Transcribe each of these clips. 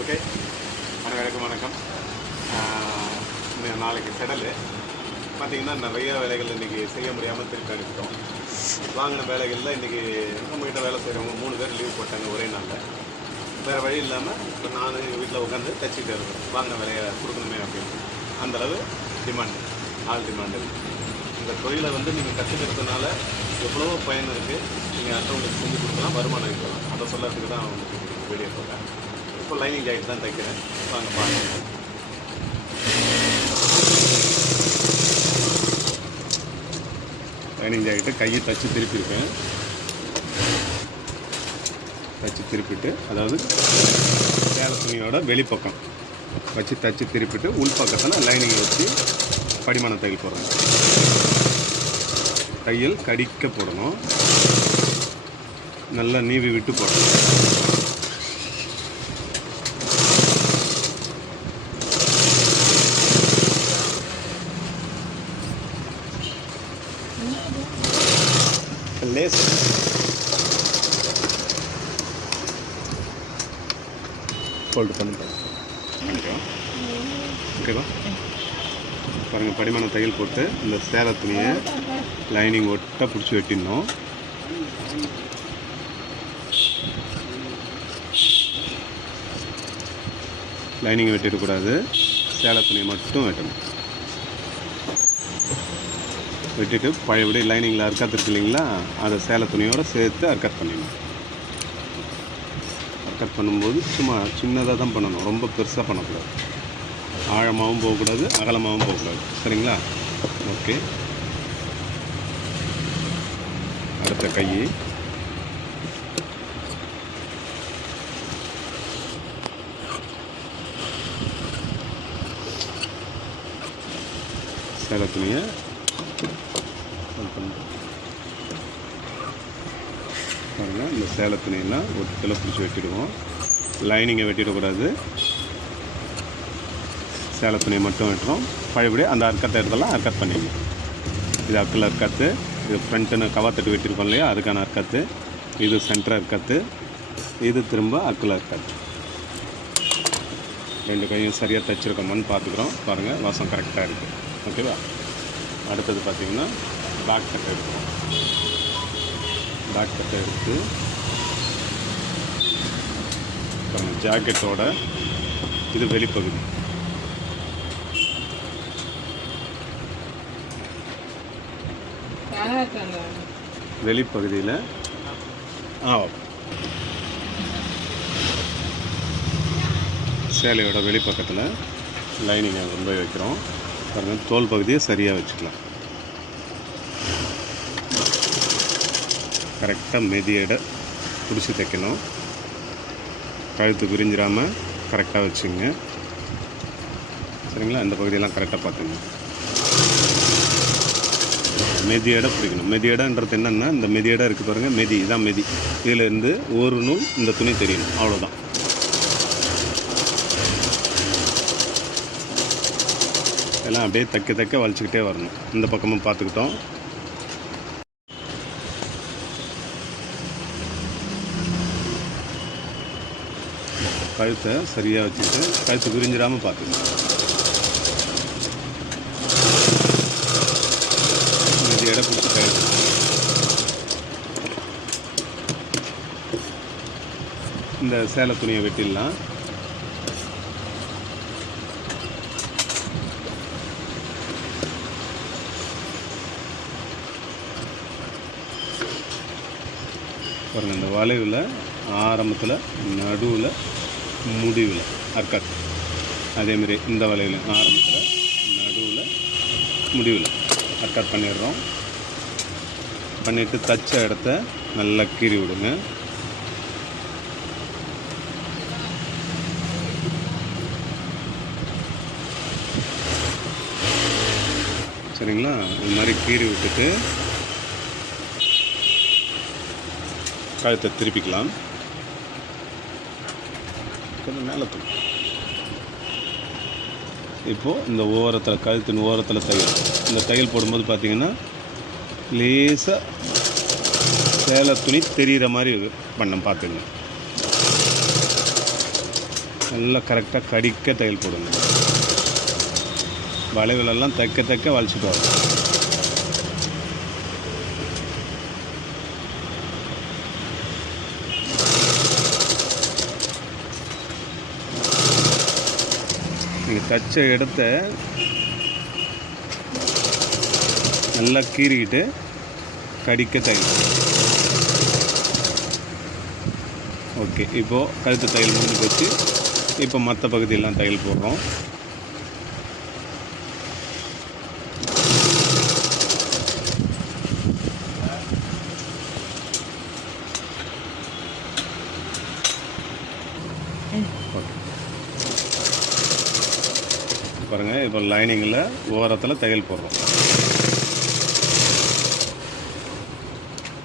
Okay. அனைவருக்கும் வணக்கம். வணக்கம் நாளைக்கு செடல். பார்த்தீங்கன்னா நிறைய வேலைகள் இன்றைக்கி செய்ய முடியாமல் திருப்பி அனுப்பிட்டோம். வாங்கின வேலைகளில் இன்றைக்கி நம்மகிட்ட வேலை செய்கிறவங்க மூணு பேர் லீவ் போட்டாங்க ஒரே நாளில். வேறு வழி இல்லாமல் இப்போ நான் எங்கள் வீட்டில் உட்காந்து தச்சுட்டு இருக்கேன் வாங்கின வேலையை கொடுக்கணுமே அப்படின்னு. அந்தளவு டிமாண்ட் ஆள் டிமாண்டு இந்த தொழிலை வந்து நீங்கள் கற்றுக்கிறதுனால எவ்வளவோ பயன் இருக்குது நீங்கள் அடுத்தவங்களுக்கு செஞ்சு கொடுக்கலாம் வருமானம் இருக்கலாம் அதை சொல்லறதுக்கு தான் உங்களுக்கு வீடியோ போகிறேன் இப்போ லைனிங் ஜாக்கெட் தான் தைக்கிறேன். வாங்க பாருங்கள் லைனிங் ஜாக்கெட்டு கையை தச்சு திருப்பியிருக்கேன். தச்சு திருப்பிட்டு அதாவது சேலை துணியோட வெளிப்பக்கம். வச்சு தச்சு திருப்பிட்டு உள் பக்கத்தில் லைனிங் வச்சு படிமான தையல் போடுறேன் தையல் கடிக்க போடணும். நல்லா நீவி விட்டு போடணும். லேஸ் ஃபோல்டு பண்ணி ஓகேவா பாருங்கள் படிமான தையல் போட்டு இந்த சேலை துணியை லைனிங் ஒட்ட பிடிச்சி வெட்டிடணும். லைனிங் வெட்டிடக்கூடாது. சேலை துணியை மட்டும் வெட்டணும். வெட்டிட்டு பழையபடி லைனிங்கில் அர்க்காத் இருக்கு இல்லைங்களா? அதை சேலை துணியோடு சேர்த்து அர்க்காத் பண்ணிடணும். அர்க்காத் பண்ணும்போது சும்மா சின்னதாக தான் பண்ணணும். ரொம்ப பெருசாக பண்ணக்கூடாது. ஆழமாகவும் போகக்கூடாது அகலமாகவும் போகக்கூடாது. சரிங்களா? ஓகே. அடுத்த கை. சேலை துணியை fold பண்ணணும். பாருங்கள் இந்த சேலை துணியெல்லாம் கிலோ பிடிச்சி வெட்டிடுவோம். லைனிங்கை வெட்டிடக்கூடாது. சேலை துணியை மட்டும் வெட்டுறோம். பழையபடி அந்த அர்க்கத்தை இடத்துல அர்க்கத் பண்ணிடணும் இது அக்கில் அர்க்கத்து இது ஃப்ரண்ட்டுன்னு கவாத்தட்டு வெட்டியிருக்கோம் இல்லையா அதுக்கான அர்க்கத்து. இது சென்டர் அர்க்கத்து. இது திரும்ப அக்கில் அர்க்கத்து. ரெண்டு கையும் சரியாக தைச்சிருக்கோமான்னு பார்த்துக்குறோம். பாருங்கள் வாசம் கரெக்டாக இருக்குது ஓகேவா அடுத்தது பார்த்திங்கன்னா பேக் கட்டை எடுக்கிறோம் பேக் கட்டை எடுத்து பாருங்கள் ஜாக்கெட்டோட இது வெளிப்பகுதி. வெளிப்பகுதியில் ஆ சேலையோட வெளிப்பக்கத்தில் லைனிங்கை கொண்டு போய் வைக்கிறோம். பாருங்கள் தோல் பகுதியை சரியாக வச்சுக்கலாம். கரெக்டாக மெதியடை பிடிச்சி தைக்கணும். கழுத்து பிரிஞ்சிடாமல் கரெக்டாக வச்சுங்க. சரிங்களா? இந்த பகுதியெல்லாம் கரெக்டாக பார்த்துங்க. மெதியடை பிடிக்கணும். மெதியடைன்றது என்னென்னா இந்த மெதியடை இருக்குது பாருங்கள் மெதி இதான் மெதி. இதிலேருந்து ஒரு நூல் இந்த துணி தெரியணும். அவ்வளோதான் எல்லாம் அப்படியே தைக்க தைக்க வலிச்சுக்கிட்டே வரணும். இந்த பக்கமும் பார்த்துக்கிட்டோம். கழுத்தை சரியாக வச்சுட்டு கழுத்து பிரிஞ்சிடாமல் பார்த்துக்கணும். இது இடம் பிடிச்சி கழுத்து. இந்த சேலை துணியை வெட்டிடலாம். பாருங்க இந்த வளைவில் ஆரம்பத்தில் நடுவில் முடிவில் அர்க்காத் அதேமாரி இந்த வலையில் ஆரம்பத்தில் நடுவில் முடிவில் அர்க்காத் பண்ணிடுறோம். பண்ணிவிட்டு தச்ச இடத்த நல்லா கீறி விடுங்க. சரிங்களா? இது மாதிரி கீறி விட்டுட்டு கழுத்தை திருப்பிக்கலாம். கொஞ்சம் மேலே தூக்கும் இப்போது இந்த ஓரத்தில் கழுத்தின் ஓரத்தில் தையல். இந்த தையல் போடும்போது பார்த்தீங்கன்னா லேசாக சேலை துணி தெரிகிற மாதிரி பண்ண பார்த்துங்க. நல்லா கரெக்டாக கடிக்க தையல் போடுங்க. வளைவுலெல்லாம் தைக்க தைக்க வளைச்சிட்டு வரும் தச்ச இடத்த நல்லா கீறிக்கிட்டு கடிக்க தையல் ஓகே இப்போது கழுத்து தையல் முடிஞ்சு போச்சு. இப்போ மற்ற பகுதியெல்லாம் தையல் போடுறோம் பாருங்கள் இப்போ லைனிங்கில் ஓரத்தில் தையல் போடுறோம்.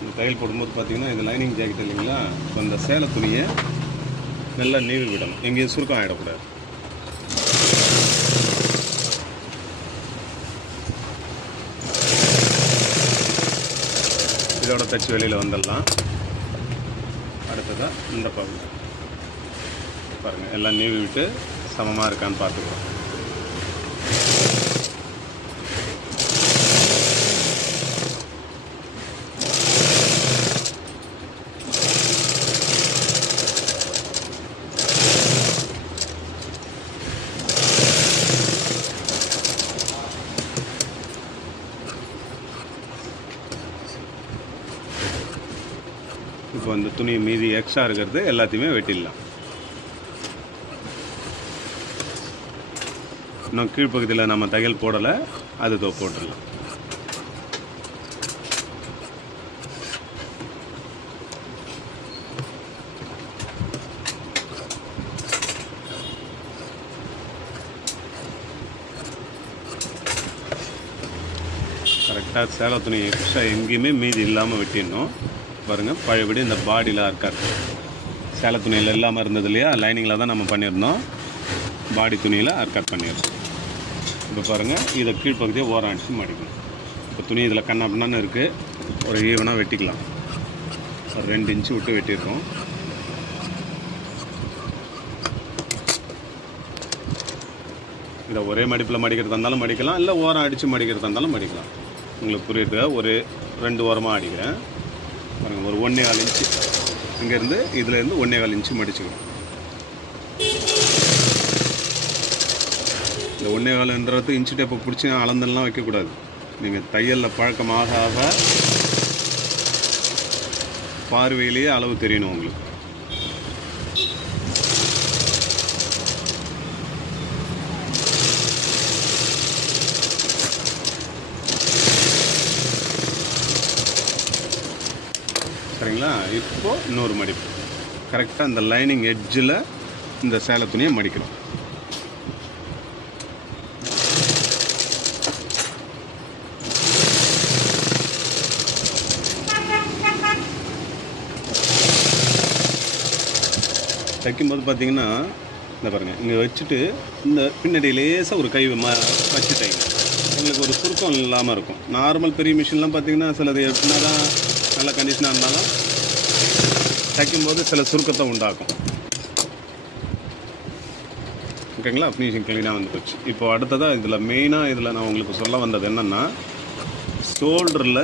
இந்த தையல் போடும்போது பார்த்தீங்கன்னா இது லைனிங் ஜாக்கெட் இல்லைங்களா? இப்போ இந்த சேலை துணியை நல்லா நீவி விடணும். எங்கேயும் சுருக்கம் ஆகிடக்கூடாது இதோட தச்சு வெளியில் வந்துடலாம். அடுத்ததாக இந்த பகுதி. பாருங்கள் எல்லாம் நீவி விட்டு சமமாக இருக்கான்னு பார்த்துக்குறோம். இப்போ இந்த துணி மீதி எக்ஸ்ட்ரா இருக்கிறது எல்லாத்தையுமே வெட்டிடலாம். இன்னும் கீழ்ப்பகுதியில் நம்ம தையல் போடலை அது தோ போட்டுடலாம். கரெக்டாக சேலை துணி எக்ஸ்ட்ரா எங்கேயுமே மீதி இல்லாமல் வெட்டிடணும். பாருங்கள் பழையபடி இந்த பாடியில் இருக்கார் சேலை துணியில் இல்லாமல் இருந்தது இல்லையா? லைனிங்கில் தான் நம்ம பண்ணியிருந்தோம். பாடி துணியில் அர்க்கட் பண்ணிடுறோம் இப்போ பாருங்கள் இதை கீழ்ப்பகுதியை ஓரம் அடித்து மடிக்கணும். இப்போ துணி இதில் கண்ணா பின்னான்னு இருக்குது ஒரு ஈவனாக வெட்டிக்கலாம். ஒரு ரெண்டு இன்ச்சு விட்டு வெட்டியிருக்கோம். இதை ஒரே மடிப்பில் மடிக்கிறதா இருந்தாலும் மடிக்கலாம் இல்லை ஓரம் அடித்து மடிக்கிறதா இருந்தாலும் மடிக்கலாம். உங்களுக்கு புரியுது? ஒரு ரெண்டு ஓரமாக அடிக்கிறேன். பாருங்கள் ஒரு ஒன்றே கால் இன்ச்சு. இங்கேருந்து இதுலேருந்து ஒன்றே கால் இன்ச்சு மடிச்சுக்கிறோம் இந்த ஒன்றே கால்ன்றது இன்ச்சு டேப்பை பிடிச்சி அளந்தெல்லாம் வைக்கக்கூடாது. நீங்கள் தையலில் பழக்கமாக ஆக பார்வையிலேயே அளவு தெரியணும் உங்களுக்கு. சரிங்களா இப்போ இன்னொரு மடிப்பு. கரெக்டாக இந்த லைனிங் எட்ஜில் இந்த சேலை துணியை மடிக்கணும். தைக்கும்போது பார்த்தீங்கன்னா இந்த பாருங்கள் இங்கே வச்சுட்டு இந்த பின்னாடி லேசாக ஒரு கை ம வச்சு தைங்க எங்களுக்கு ஒரு சுருக்கம் இல்லாமல் இருக்கும். நார்மல் பெரிய மிஷின்லாம் பார்த்தீங்கன்னா சிலது எப்படின்னா தான் நல்ல கண்டிஷனாக இருந்தாலும் தைக்கும்போது சில சுருக்கத்தை உண்டாக்கும். ஓகேங்களா ஃபினிஷிங் க்ளீனாக வந்து போச்சு. இப்போ அடுத்ததாக இதில் மெயினாக இதில் நான் உங்களுக்கு சொல்ல வந்தது என்னென்னா ஷோல்டரில்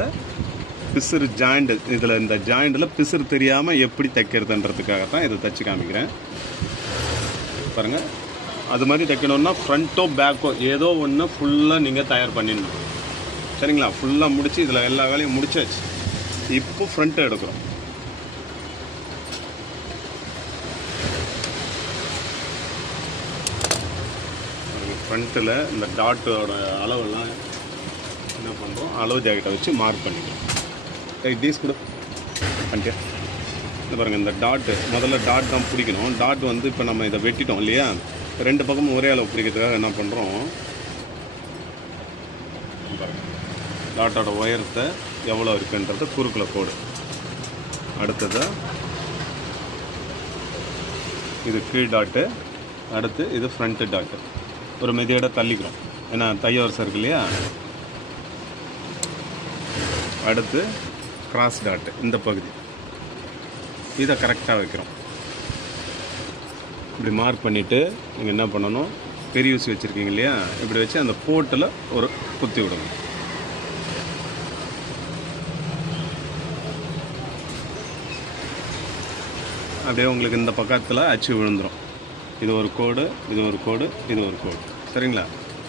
பிசுறு ஜாயிண்ட் இதில் இந்த ஜாயிண்டில் பிசுறு தெரியாமல் எப்படி தைக்கிறதுன்றதுக்காக தான் இதை தைச்சி காமிக்கிறேன். பாருங்கள் அது மாதிரி தைக்கணுன்னா ஃப்ரண்ட்டோ பேக்கோ ஏதோ ஒன்று ஃபுல்லாக நீங்கள் தயார் பண்ணிடணும். சரிங்களா? ஃபுல்லாக முடித்து இதில் எல்லா வேலையும் முடிச்சாச்சு. இப்போ ஃப்ரண்ட்டை எடுக்கிறோம். ஃப்ரண்ட்டில் இந்த டாட்டோட அளவெல்லாம் என்ன பண்ணுறோம் அளவு ஜாக்கெட்டை வச்சு மார்க் பண்ணிக்கிறோம். ரைட் டீஸ் கூட. பண்ணிட்டு இந்த பாருங்கள் இந்த டாட்டு முதல்ல டாட் தான் பிடிக்கணும். டாட் வந்து இப்போ நம்ம இதை வெட்டிட்டோம் இல்லையா? ரெண்டு பக்கமும் ஒரே அளவு பிடிக்கிறதுக்காக என்ன பண்ணுறோம் பாருங்கள் டாட்டோட உயரத்தை எவ்வளோ இருக்குன்றத குறுக்கில் போடு. அடுத்தது இது கீழ் டாட்டு அடுத்து இது ஃப்ரண்ட்டு டாட்டு ஒரு மெதியோட தள்ளிக்கிறோம். ஏன்னா தைய வரிசை இருக்கு இல்லையா அடுத்து கிராஸ் டாட்டு இந்த பகுதி. இதை கரெக்டாக வைக்கிறோம். இப்படி மார்க் பண்ணிவிட்டு நீங்கள் என்ன பண்ணணும்? பெரிய ஊசி வச்சுருக்கீங்க இல்லையா? இப்படி வச்சு அந்த கோட்டில் ஒரு குத்தி விடுங்க அப்படியே உங்களுக்கு இந்த பக்கத்தில் அச்சு விழுந்துடும் இது ஒரு கோடு இது ஒரு கோடு இது ஒரு கோடு. சரிங்களா?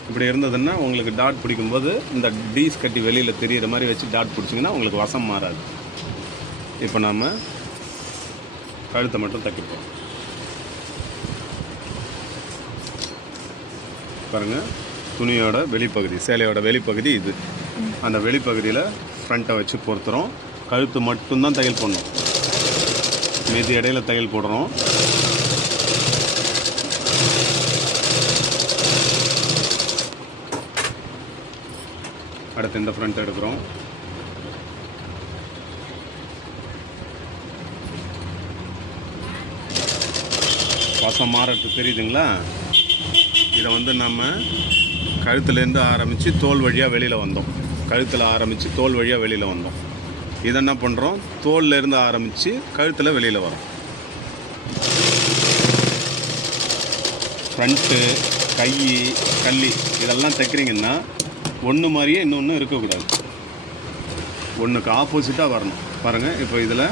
இப்படி இருந்ததுன்னா உங்களுக்கு டாட் பிடிக்கும்போது இந்த டீஸ் கட்டி வெளியில் தெரியிற மாதிரி வச்சு டாட் பிடிச்சிங்கன்னா உங்களுக்கு வசம் மாறாது. இப்போ நாம் கழுத்தை மட்டும் தக்கிப்போம் பாருங்கள் துணியோட வெளிப்பகுதி சேலையோட வெளிப்பகுதி இது. அந்த வெளிப்பகுதியில் ஃப்ரண்ட்டை வச்சு பொறுத்துறோம். கழுத்து மட்டும்தான் தையல் பண்ணும். மீதி இடையில தையல் போடுறோம். அடுத்து இந்த ஃப்ரண்ட் எடுக்கிறோம். பசம் மாறட்டு தெரியுதுங்களா? இதை வந்து நம்ம கழுத்துலேருந்து ஆரம்பித்து தோல் வழியாக வெளியில் வந்தோம். கழுத்தில் ஆரம்பித்து தோல் வழியாக வெளியில் வந்தோம். இதை என்ன பண்ணுறோம் தோலில் இருந்து ஆரம்பித்து கழுத்தில் வெளியில் வரும் ஃப்ரண்ட்டு கை கல்லி இதெல்லாம் தைக்கிறீங்கன்னா ஒன்று மாதிரியே இன்னொன்று இருக்கக்கூடாது. ஒன்றுக்கு ஆப்போசிட்டாக வரணும். பாருங்கள் இப்போ இதில்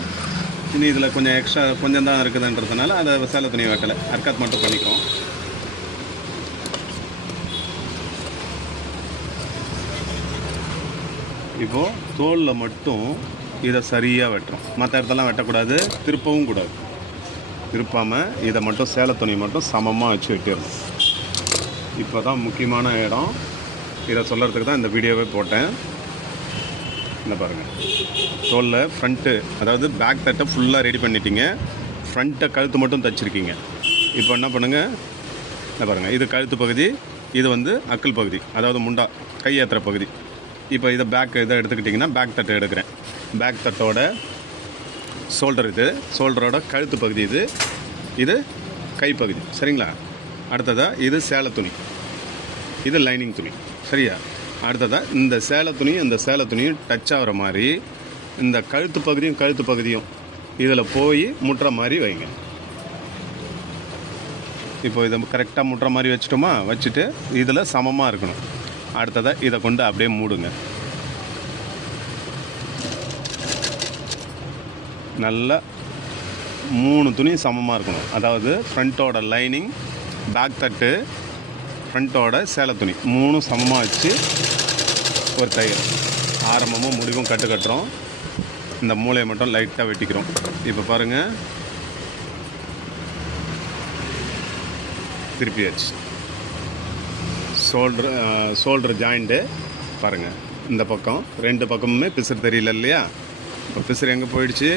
இனி இதில் கொஞ்சம் எக்ஸ்ட்ரா கொஞ்சம் தான் இருக்குதுன்றதுனால அதை சேலை துணி வைக்கலை அர்க்காத் மட்டும் பண்ணிக்கிறோம். இப்போது தோலில் மட்டும் இதை சரியாக வெட்டுறோம். மற்ற இடத்தெல்லாம் வெட்டக்கூடாது திருப்பவும் கூடாது. திருப்பாமல் இதை மட்டும் சேலை துணி மட்டும் சமமாக வச்சு வெட்டிடணும். இப்போ தான் முக்கியமான இடம். இதை சொல்கிறதுக்கு தான் இந்த வீடியோவே போட்டேன். இந்த பாருங்கள் தோலில் ஃப்ரண்ட்டு அதாவது பேக் தட்டை ஃபுல்லாக ரெடி பண்ணிட்டீங்க. ஃப்ரண்ட்டை கழுத்து மட்டும் தைச்சிருக்கீங்க. இப்போ என்ன பண்ணுங்கள் இந்த பாருங்கள் இது கழுத்து பகுதி இது வந்து அக்கல் பகுதி அதாவது முண்டா கை பகுதி. இப்போ இதை பேக் இதை எடுத்துக்கிட்டிங்கன்னா பேக் தட்டை எடுக்கிறேன். பேக் தட்டோட ஷோல்டர் இது. ஷோல்டரோட கழுத்து பகுதி இது. இது கைப்பகுதி. சரிங்களா? அடுத்ததாக இது சேலை துணி. இது லைனிங் துணி. சரியா? அடுத்ததாக இந்த சேலை துணியும் இந்த சேலை துணியும் டச் ஆகிற மாதிரி இந்த கழுத்து பகுதியும் கழுத்து பகுதியும் இதில் போய் முட்டுற மாதிரி வைங்க. இப்போ இதை கரெக்டாக முட்டுற மாதிரி வச்சுட்டோமா? வச்சுட்டு இதில் சமமாக இருக்கணும். அடுத்ததாக இதை கொண்டு அப்படியே மூடுங்க. நல்லா மூணு துணி சமமாக இருக்கணும். அதாவது ஃப்ரண்ட்டோட லைனிங் பேக் தட்டு ஃப்ரண்ட்டோட சேலை துணி. மூணும் சமமாக வச்சு ஒரு தையல். ஆரம்பமும் முடிவும் கட்டு கட்டுறோம். இந்த மூளையை மட்டும் லைட்டாக வெட்டிக்கிறோம். இப்போ பாருங்கள் திருப்பியாச்சு. ஷோல்டர் ஷோல்டர் ஜாயிண்ட்டு பாருங்கள் இந்த பக்கம் ரெண்டு பக்கமுமே பிசுறு தெரியல இல்லையா? இப்போ பிசுறு எங்கே போயிடுச்சு?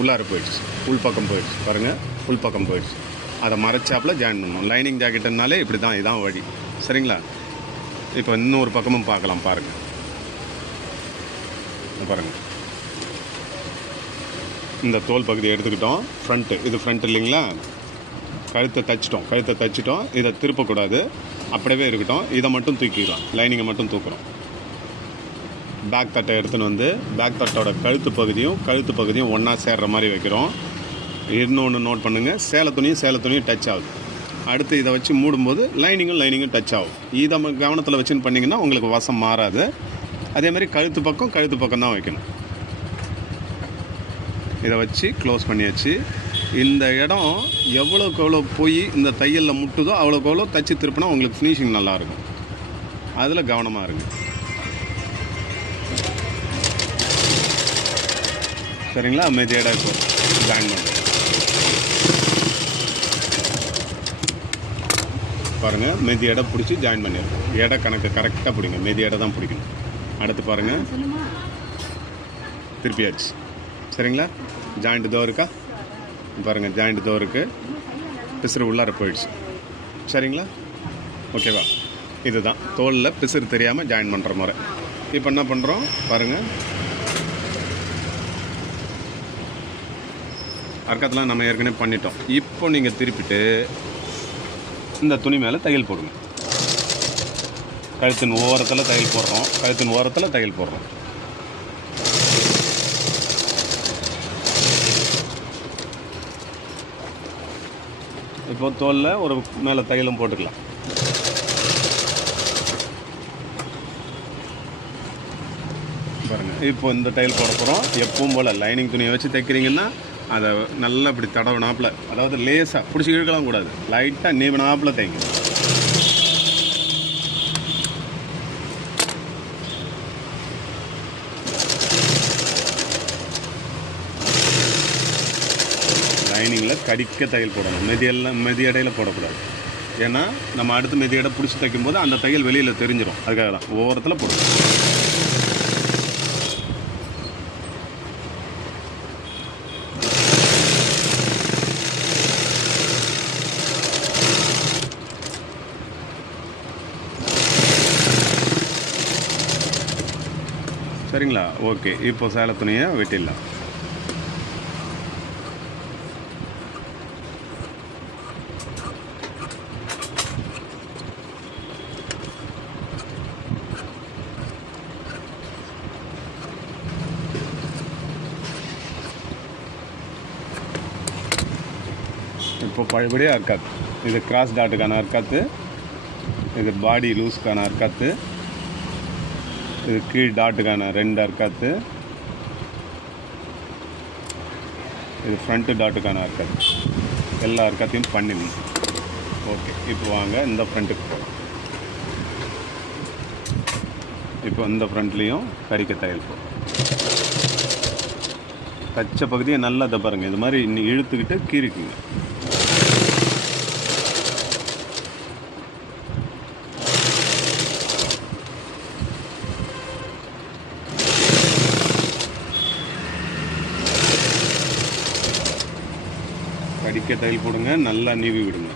உள்ளார போயிடுச்சு. உள் பக்கம் போயிடுச்சு. பாருங்கள் உள் பக்கம் போயிடுச்சு. அதை மறைச்சாப்பில் ஜாயின் பண்ணணும். லைனிங் ஜாக்கெட்டுனாலே இப்படி தான் இதான் வழி. சரிங்களா? இப்போ இன்னொரு பக்கமும் பார்க்கலாம் பாருங்கள் பாருங்கள் இந்த தோல் பகுதியை எடுத்துக்கிட்டோம். ஃப்ரண்ட்டு இது ஃப்ரண்ட் இல்லைங்களா? கழுத்தை தைச்சிட்டோம். கழுத்தை தைச்சிட்டோம். இதை திருப்பக்கூடாது. அப்படியே இருக்கட்டும். இதை மட்டும் தூக்கிக்கலாம் லைனிங்கை மட்டும் தூக்குறோம். பேக் தட்டை எடுத்துன்னு வந்து பேக் தட்டோட கழுத்து பகுதியும் கழுத்து பகுதியும் ஒன்றா சேர்கிற மாதிரி வைக்கிறோம். இன்னொன்று நோட் பண்ணுங்கள் சேலை துணியும் சேலை துணியும் டச் ஆகுது. அடுத்து இதை வச்சு மூடும்போது லைனிங்கும் லைனிங்கும் டச் ஆகும். இதை கவனத்தில் வச்சுன்னு பண்ணிங்கன்னா உங்களுக்கு வசம் மாறாது. அதே மாதிரி கழுத்து பக்கம் கழுத்து பக்கம் தான் வைக்கணும். இதை வச்சு க்ளோஸ் பண்ணியாச்சு. இந்த இடம் எவ்வளோக்கு எவ்வளோ போய் இந்த தையலில் முட்டுதோ அவ்வளோக்கு எவ்வளோ தச்சு திருப்பினா உங்களுக்கு ஃபினிஷிங் நல்லாயிருக்கும். அதில் கவனமாக இருங்க. சரிங்களா? அமைதியாக இப்போ ஜாயின் பண்ணுறேன் பாருங்கள் மெதி எடை பிடிச்சி ஜாயின் பண்ணியிருக்கோம் எடை கணக்கு கரெக்டாக பிடிங்க. மெதி எடை தான் பிடிக்கணும். அடுத்து பாருங்கள் திருப்பியாச்சு. சரிங்களா? ஜாயிண்ட் தோ இருக்கா? பாருங்கள் ஜாயிண்ட் தோ பிசுறு உள்ளார போயிடுச்சு. சரிங்களா? ஓகேவா இதுதான். தோலில் பிசுறு தெரியாமல் ஜாயின் பண்ணுற முறை. இப்போ என்ன பண்ணுறோம் பாருங்கள் அர்க்கத்தெலாம் நம்ம ஏற்கனவே பண்ணிட்டோம். இப்போ நீங்கள் திருப்பிட்டு இந்த துணி மேலே தையல் போடுங்க. கழுத்தின் ஓரத்தில் தையல் போடுறோம். கழுத்தின் ஓரத்தில் தையல் போடுறோம். இப்போ தோலில் ஒரு மேலே தையலும் போட்டுக்கலாம். பாருங்க. இப்போ இந்த டைல் போட போகிறோம் எப்பவும் போல் லைனிங் துணியை வச்சு தைக்கிறீங்கன்னா அதை நல்லா இப்படி தடவினாப்பில் அதாவது லேசாக பிடிச்சி இழுக்கலாம் கூடாது. லைட்டாக நீவனாப்பில் தைக்கணும் லைனிங்கில் கடிக்க தையல் போடணும். மெதியெல்லாம் மெதியடையில் போடக்கூடாது. ஏன்னா நம்ம அடுத்து மெதி பிடிச்சி தைக்கும் போது அந்த தையல் வெளியில் தெரிஞ்சிடும் அதுக்காக தான் ஓரத்தில் போடணும். சரிங்களா? ஓகே. இப்போ சேலை துணியை வெட்டிடலாம். இப்போ பழையபடியாக அர்க்காத். இது கிராஸ் டாட்டுக்கான அர்க்காத்து. இது பாடி லூஸ்க்கான அர்க்காத்து. இது கீழ் டாட்டுக்கான ரெண்டு அர்க்காத்து. இது ஃப்ரண்ட்டு டாட்டுக்கான அர்க்காத்து. எல்லா அர்க்காத்தையும் பண்ணிடணும் ஓகே இப்போ வாங்க இந்த ஃப்ரண்ட்டுக்கு போகலாம் இப்போ இந்த ஃப்ரண்ட்லேயும் கறிக்க தையல் போடும் தச்ச பகுதியை நல்லா தப்பாருங்க இது மாதிரி இன்னி இழுத்துக்கிட்டு கீறிக்குங்க. அடிக்க தையல் போடுங்க நல்லா நீவி விடுங்க.